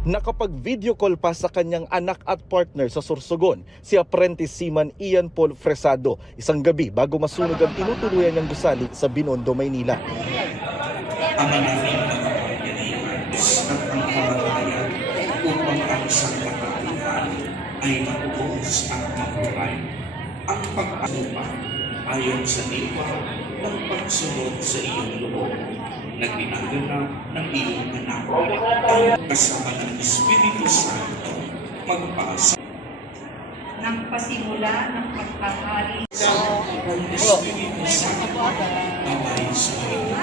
Nakapag-video call pa sa kanyang anak at partner sa Sorsogon, si Apprentice Seaman Ian Paul Fresado, isang gabi bago masunog ang tinutuluyan niyang gusali sa Binondo, Maynila. Ang aming makapangyarihan at ang kamatayan upang ang sangkatauhan ay maubos at mabuhay. Ang pag-anupa ayon sa diwa ng pagsunod sa iyong loob na ginagawa ng iyong anak ang kasama ng Espiritu Santo magpasa ng pasimula ng pagkakari ng Espiritu Santo away sa inyo.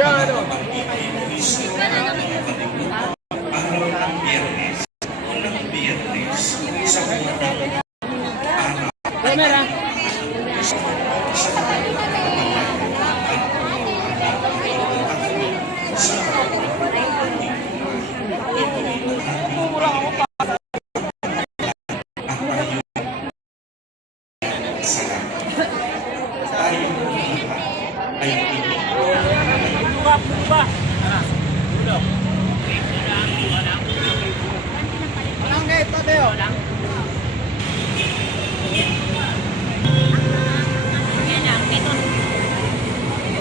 Araw ng Biyernes, unang Biyernes sa unang araw.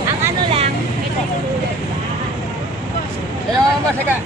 ang ano lang, ito. Ayaw, masaka.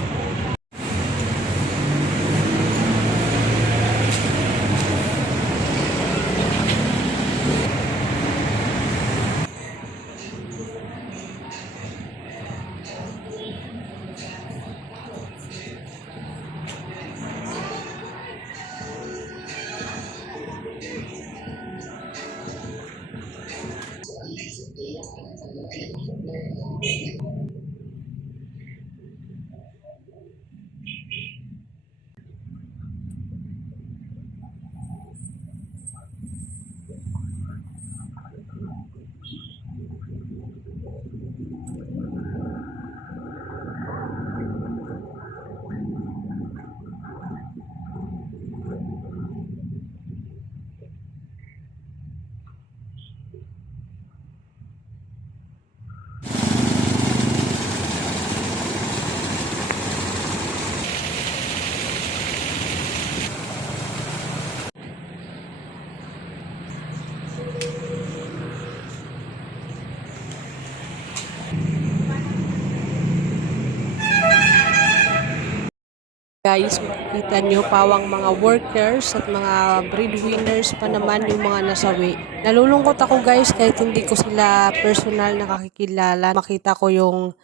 Guys, makikita nyo pawang mga workers at mga breadwinners pa naman yung mga nasawi. Nalulungkot ako guys kahit hindi ko sila personal nakakikilala. Makita ko yung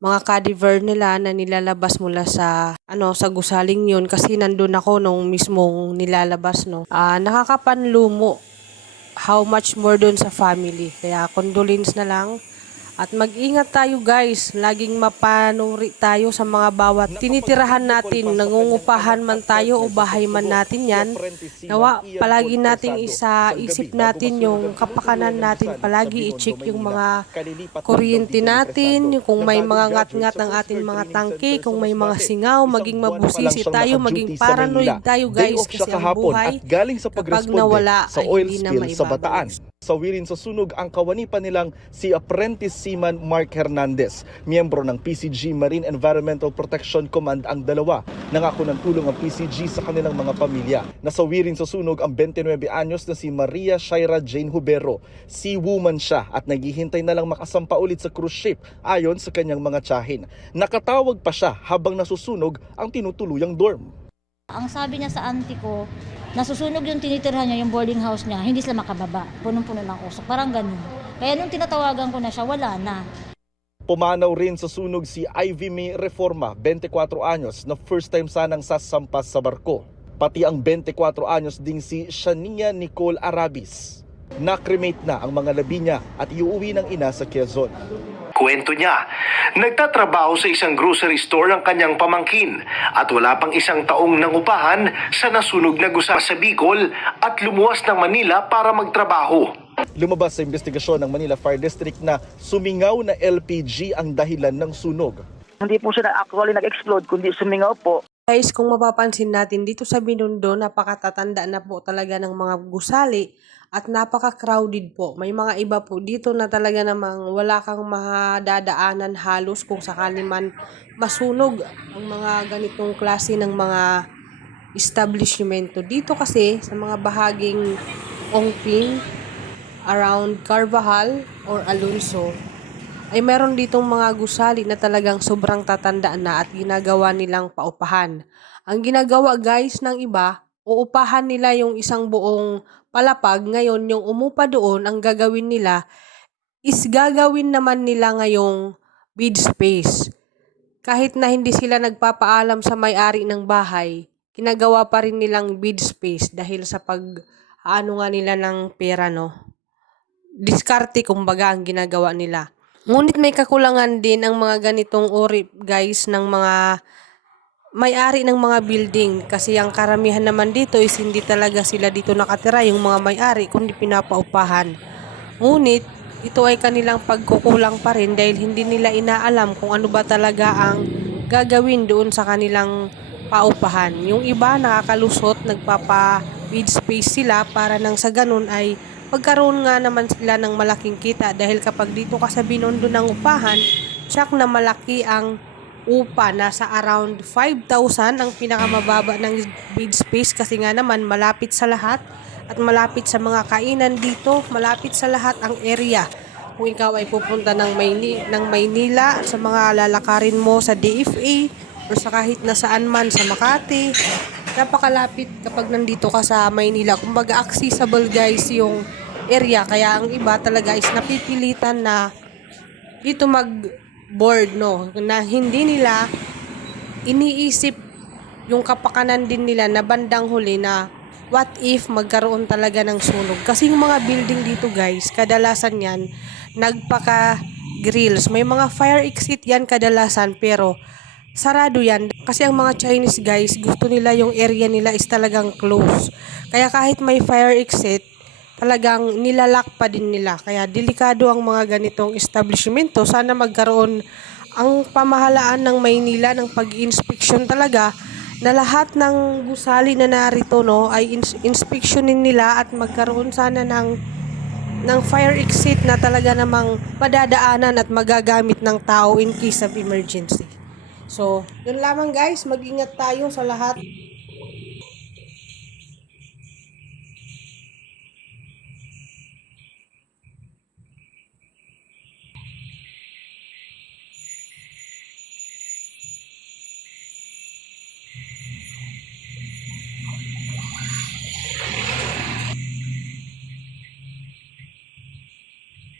mga cadaver nila na nilalabas mula sa sa gusaling yun kasi nandun ako nung mismong nilalabas nakakapanlumo how much more dun sa family. Kaya condolence na lang. At mag-ingat tayo guys, laging mapanuri tayo sa mga bawat tinitirahan natin, nangungupahan man tayo o bahay man natin yan. Nawa, palagi nating isip natin yung kapakanan natin, palagi i-check yung mga kuryente natin, kung may mga ngat-ngat ng ating mga tangke, kung may mga singaw, maging mabusisi tayo, maging paranoid tayo guys, kasi ang buhay kapag nawala ay hindi na maibabalik. Sawirin sa sunog ang kawanipan nilang si Apprentice Seaman Mark Hernandez. Miyembro ng PCG Marine Environmental Protection Command ang dalawa. Nangako ng tulong ang PCG sa kanilang mga pamilya. Nasawirin sa sunog ang 29 anyos na si Maria Shaira Jane Hubero. Sea-woman siya at naghihintay na lang makasampa ulit sa cruise ship ayon sa kanyang mga tiyahin. Nakatawag pa siya habang nasusunog ang tinutuluyang dorm. Ang sabi niya sa auntie ko, nasusunog yung tinitirhan niya, yung boarding house niya, hindi sila makababa. Punong-puno ng usok. Parang ganun. Kaya nung tinatawagan ko na siya, wala na. Pumanaw rin sa sunog si Ivy May Reforma, 24 anyos, na first time sanang sasampas sa barko. Pati ang 24 anyos ding si Shania Nicole Arabis. Na-cremate na ang mga labi niya at iuwi ng ina sa Quezon. Kwento niya, nagtatrabaho sa isang grocery store ang kanyang pamangkin at wala pang isang taong nangupahan sa nasunog na gusali sa Bicol at lumuwas ng Manila para magtrabaho. Lumabas sa investigasyon ng Manila Fire District na sumingaw na LPG ang dahilan ng sunog. Hindi po siya actually nag-explode kundi sumingaw po. Guys, kung mapapansin natin dito sa Binondo, napakatatanda na po talaga ng mga gusali at napaka-crowded po. May mga iba po dito na talaga namang wala kang madadaanan halos kung sakali man masunog ang mga ganitong klase ng mga establishmento. Dito kasi sa mga bahaging Ongping, around Carvajal or Alonso, ay meron ditong mga gusali na talagang sobrang tatanda na at ginagawa nilang paupahan. Ang ginagawa guys ng iba, uupahan nila yung isang buong palapag. Ngayon, yung umupa doon, ang gagawin nila is gagawin naman nila ngayong bid space. Kahit na hindi sila nagpapaalam sa may-ari ng bahay, ginagawa pa rin nilang bid space dahil sa ano nga nila ng pera, no? Diskarte kumbaga ang ginagawa nila. Ngunit may kakulangan din ang mga ganitong uri guys ng mga may-ari ng mga building kasi ang karamihan naman dito is hindi talaga sila dito nakatira yung mga may-ari kundi pinapaupahan. Ngunit ito ay kanilang pagkukulang pa rin dahil hindi nila inaalam kung ano ba talaga ang gagawin doon sa kanilang paupahan. Yung iba nakakalusot, nagpapa-bid space sila para nang sa ganun ay pagkaroon nga naman sila ng malaking kita dahil kapag dito ka sa Binondo ng upahan, tsak na malaki ang upa. Nasa around 5,000 ang pinakamababa ng bid space kasi nga naman malapit sa lahat at malapit sa mga kainan dito, malapit sa lahat ang area. Kung ikaw ay pupunta ng Maynila, sa mga lalakarin mo sa DFA o sa kahit na saan man sa Makati, napakalapit kapag nandito ka sa Maynila. Kumbaga accessible guys yung area. Kaya ang iba talaga is napipilitan na dito mag-board, no? Na hindi nila iniisip yung kapakanan din nila na bandang huli na what if magkaroon talaga ng sunog. Kasi yung mga building dito guys, kadalasan yan, nagpaka-grills. May mga fire exit yan kadalasan pero sarado yan. Kasi ang mga Chinese guys, gusto nila yung area nila is talagang close. Kaya kahit may fire exit, talagang nilalak pa din nila. Kaya delikado ang mga ganitong establishmento. Sana magkaroon ang pamahalaan ng Maynila ng pag-inspection talaga na lahat ng gusali na narito, no, ay inspeksyonin nila at magkaroon sana ng fire exit na talaga namang madadaanan at magagamit ng tao in case of emergency. So, yun lamang guys, mag-ingat tayo sa lahat.